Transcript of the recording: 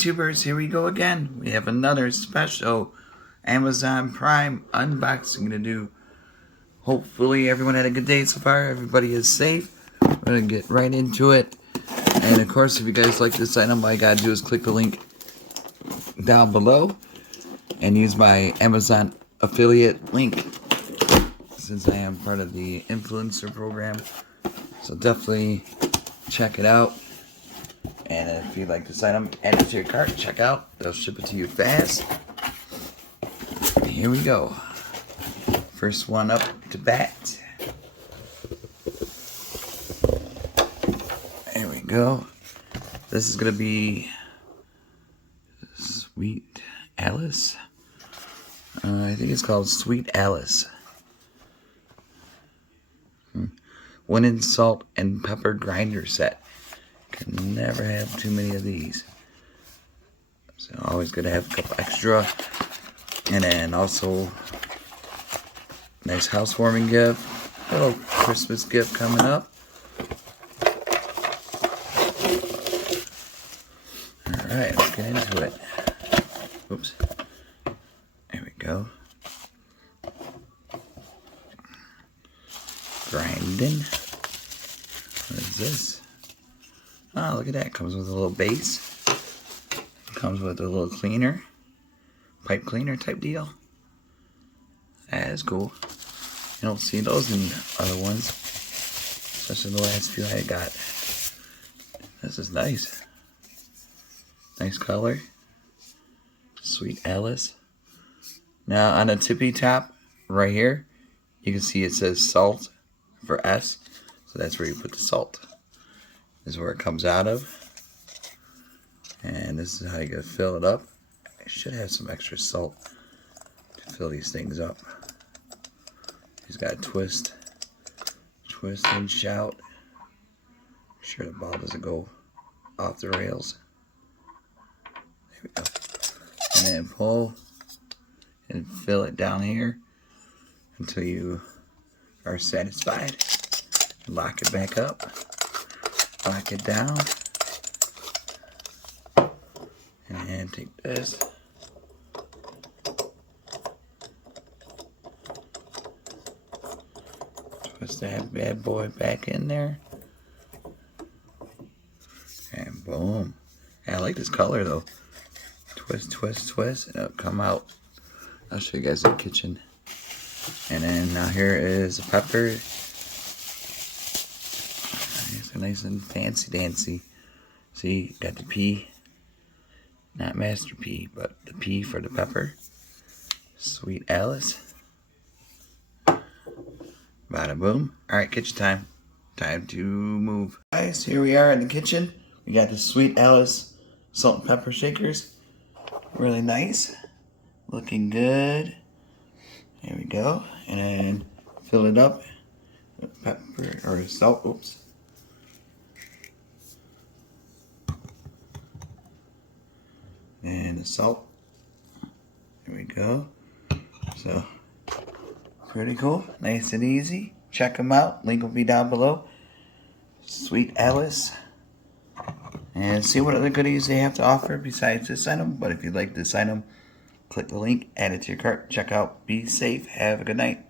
YouTubers, here we go again. We have another special Amazon Prime unboxing to do. Hopefully everyone had a good day so far. Everybody is safe. We're going to get right into it. And of course, if you guys like this item, all you got to do is click the link down below and use my Amazon affiliate link, since I am part of the influencer program. So definitely check it out. And if you like this item, add it to your cart, check out. They'll ship it to you fast. Here we go. First one up to bat. There we go. This is going to be Sweet Alice. I think it's called Sweet Alice. One in salt and pepper grinder set. Can never have too many of these. So always good to have a couple extra. And then also nice housewarming gift. A little Christmas gift coming up. Alright, let's get into it. Oops. There we go. Grinding. What is this? Oh, look at that. Comes with a little base. Comes with a little cleaner. Pipe cleaner type deal. That is cool. You don't see those in other ones. Especially the last few I got. This is nice. Nice color. Sweet Alice. Now on the tippy top, right here, you can see it says salt for S. So that's where you put the salt. This is where it comes out of. And this is how you gotta fill it up. I should have some extra salt to fill these things up. He's got a twist. Twist and shout. Make sure the ball doesn't go off the rails. There we go. And then pull and fill it down here until you are satisfied. Lock it back up. Lock it down. And take this. Twist that bad boy back in there. And boom. I like this color though. Twist, twist, twist, and it'll come out. I'll show you guys in the kitchen. And then now here is a pepper. It's nice and fancy dancy. See, got the P. Not Master P, but the P for the pepper. Sweet Alice. Bada boom. Alright, kitchen time. Time to move. Guys, here we are in the kitchen. We got the Sweet Alice salt and pepper shakers. Really nice. Looking good. There we go. And then fill it up with pepper or salt. Oops. And the salt. There we go. So, pretty cool. Nice and easy. Check them out. Link will be down below. Sweet Alice. And see what other goodies they have to offer besides this item. But if you like this item, click the link, add it to your cart, check out. Be safe. Have a good night.